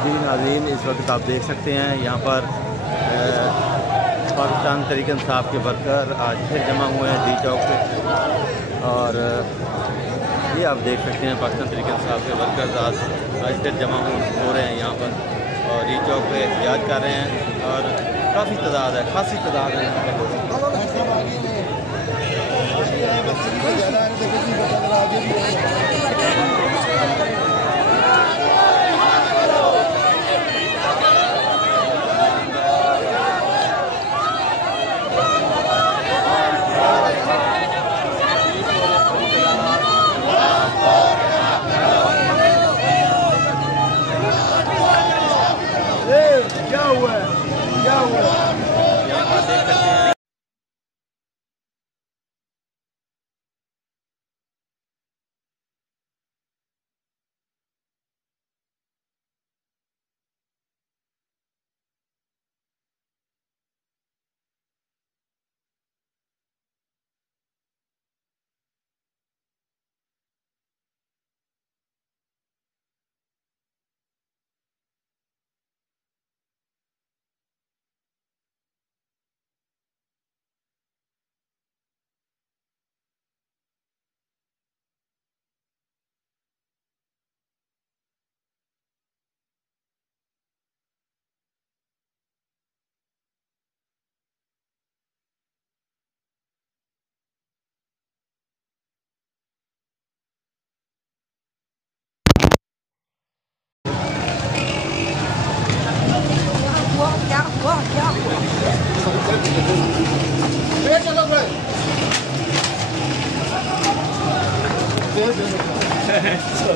जी नाज़रीन, इस वक्त आप देख सकते हैं यहाँ पर पाकिस्तान तहरीक इंसाफ के वर्कर आज फिर जमा हुए हैं डी चौक पे। और ये आप देख सकते हैं पाकिस्तान तहरीक इंसाफ के वर्कर्स आज फिर जमा हो रहे हैं यहाँ पर और डी चौक पे एहतियात कर रहे हैं। और काफ़ी तादाद है, खासी तादाद है यहाँ पर क्या हुआ है, क्या हुआ है? यहाँ पर देख सकते हैं।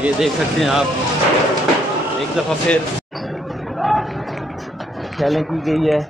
ये देख सकते हैं आप, एक दफ़ा फिर खेलें की गई है।